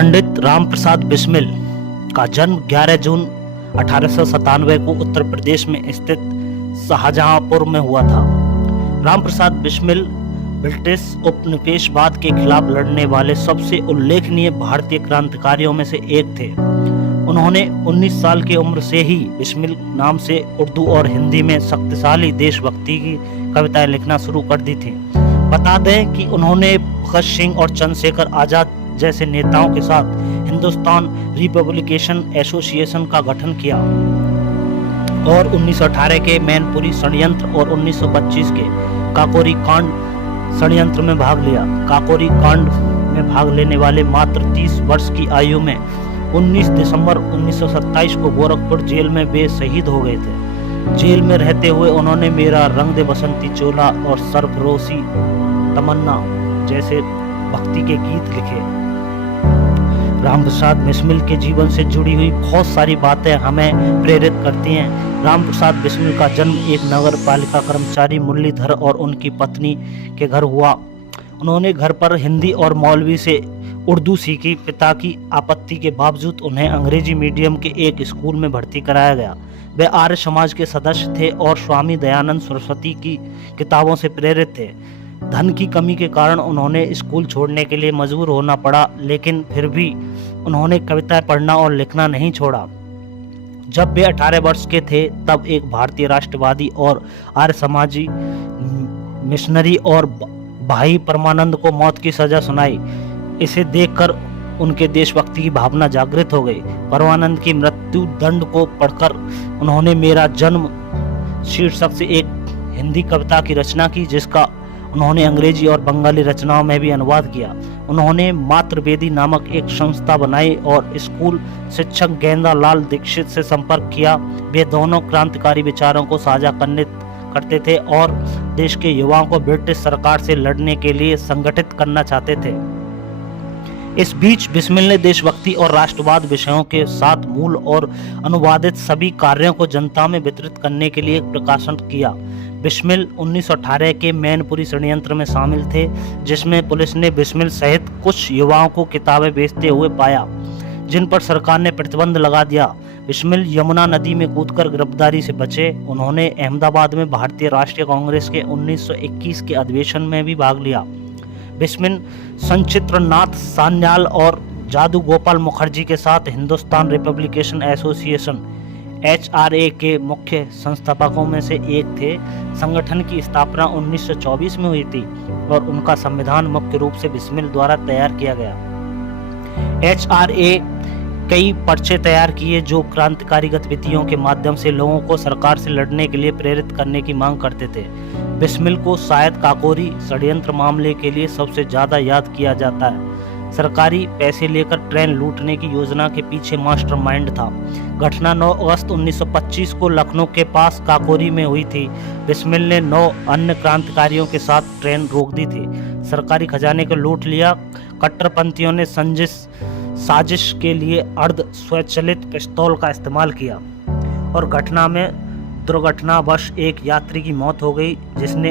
पंडित रामप्रसाद बिस्मिल का जन्म 11 जून 1897 को उत्तर प्रदेश में स्थित शाहजहांपुर में हुआ था। रामप्रसाद बिस्मिल ब्रिटिश उपनिवेशवाद के खिलाफ लड़ने वाले सबसे उल्लेखनीय भारतीय क्रांतिकारियों में से एक थे। उन्होंने 19 साल की उम्र से ही बिस्मिल नाम से उर्दू और हिंदी में शक्तिशाली देशभक्ति की कविताएं लिखना शुरू कर दी थी। बता दें कि उन्होंने भगत सिंह और चंद्रशेखर आजाद जैसे नेताओं के साथ हिंदुस्तान रिपब्लिकेशन एसोसिएशन का गठन किया और 1918 के मैनपुरी षड्यंत्र और 1925 के काकोरी कांड षड्यंत्र में भाग लिया। काकोरी कांड में भाग लेने वाले मात्र 30 वर्ष की आयु में 19 दिसंबर 1927 को गोरखपुर जेल में वे शहीद हो गए थे। जेल में रहते हुए उन्होंने मेरा रंग दे बसंती चोला और सरफरोशी तमन्ना जैसे भक्ति के गीत लिखे। रामप्रसाद बिस्मिल के जीवन से जुड़ी हुई बहुत सारी बातें हमें प्रेरित करती हैं। रामप्रसाद बिस्मिल का जन्म एक नगर पालिका कर्मचारी मुरलीधर और उनकी पत्नी के घर हुआ। उन्होंने घर पर हिंदी और मौलवी से उर्दू सीखी। पिता की आपत्ति के बावजूद उन्हें अंग्रेजी मीडियम के एक स्कूल में भर्ती कराया गया। वे आर्य समाज के सदस्य थे और स्वामी दयानंद सरस्वती की किताबों से प्रेरित थे। धन की कमी के कारण उन्होंने स्कूल छोड़ने के लिए मजबूर होना पड़ा, लेकिन फिर भी उन्होंने कविताएं पढ़ना और लिखना नहीं छोड़ा। जब वे 18 वर्ष के थे तब एक भारतीय राष्ट्रवादी और आर्य समाजी मिशनरी और भाई परमानंद को मौत की सजा सुनाई। इसे देखकर उनके देशभक्ति की भावना जागृत हो गई। परमानंद की मृत्यु दंड को पढ़कर उन्होंने मेरा जन्म शीर्षक से एक हिंदी कविता की रचना की, जिसका उन्होंने अंग्रेजी और बंगाली रचनाओं में भी अनुवाद किया। उन्होंने मातृवेदी नामक एक संस्था बनाई और स्कूल शिक्षक गेंदा लाल दीक्षित से संपर्क किया। वे दोनों क्रांतिकारी विचारों को साझा करते थे और देश के युवाओं को ब्रिटिश सरकार से लड़ने के लिए संगठित करना चाहते थे। इस बीच बिस्मिल ने देशभक्ति और राष्ट्रवाद विषयों के साथ मूल और अनुवादित सभी कार्यों को जनता में वितरित करने के लिए एक प्रकाशन किया। बिस्मिल 1918 के मैनपुरी षड्यंत्र में शामिल थे, जिसमें पुलिस ने बिस्मिल सहित कुछ युवाओं को किताबें बेचते हुए पाया, जिन पर सरकार ने प्रतिबंध लगा दिया। बिस्मिल यमुना नदी में कूदकर गिरफ्तारी से बचे। उन्होंने अहमदाबाद में भारतीय राष्ट्रीय कांग्रेस के 1921 के अधिवेशन में भी भाग लिया। बिस्मिल संचित्रनाथ सान्याल और जादू गोपाल मुखर्जी के साथ हिंदुस्तान रिपब्लिकेशन एसोसिएशन HRA के मुख्य संस्थापकों में से एक थे। संगठन की स्थापना 1924 में हुई थी और उनका संविधान मुख्य रूप से बिस्मिल द्वारा तैयार किया गया। HRA कई पर्चे तैयार किए जो क्रांतिकारी गतिविधियों के माध्यम से लोगों को सरकार से लड़ने के लिए प्रेरित करने की मांग करते थे। बिस्मिल को शायद काकोरी षड्यंत्र मामले के लिए सबसे ज्यादा याद किया जाता है। सरकारी पैसे लेकर ट्रेन लूटने की योजना के पीछे मास्टरमाइंड था। घटना 9 अगस्त 1925 को लखनऊ के पास काकोरी में हुई थी। बिस्मिल ने 9 अन्य क्रांतिकारियों के साथ ट्रेन रोक दी थी। सरकारी खजाने को लूट लिया। कट्टरपंथियों ने साजिश के लिए अर्ध स्वचालित पिस्तौल का इस्तेमाल किया और घटना में दुर्घटनावश एक यात्री की मौत हो गई, जिसने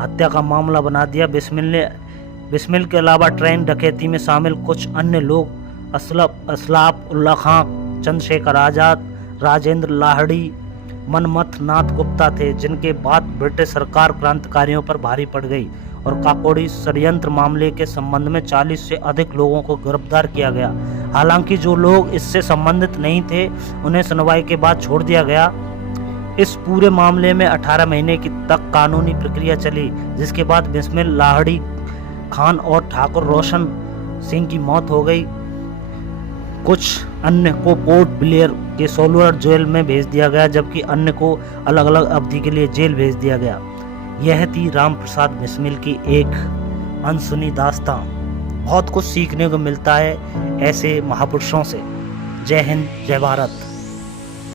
हत्या का मामला बना दिया। बिस्मिल के अलावा ट्रेन डकैती में शामिल कुछ अन्य लोग असलाफ उल्ला खां, चंद्रशेखर आजाद, राजेंद्र लाहिड़ी, मनमथ नाथ गुप्ता थे, जिनके बाद ब्रिटिश सरकार क्रांतिकारियों पर भारी पड़ गई और काकोरी षड्यंत्र मामले के संबंध में 40 से अधिक लोगों को गिरफ्तार किया गया। हालांकि जो लोग इससे संबंधित नहीं थे उन्हें सुनवाई के बाद छोड़ दिया गया। इस पूरे मामले में 18 महीने तक कानूनी प्रक्रिया चली, जिसके बाद बिस्मिल, लाहिड़ी खान और ठाकुर रोशन सिंह की मौत हो गई। कुछ अन्य को पोर्ट ब्लेयर के सोलर जेल में भेज दिया गया, जबकि अन्य को अलग अलग अवधि के लिए जेल भेज दिया गया। यह थी रामप्रसाद बिस्मिल की एक अनसुनी दास्तां। बहुत कुछ सीखने को मिलता है ऐसे महापुरुषों से। जय हिंद, जय भारत।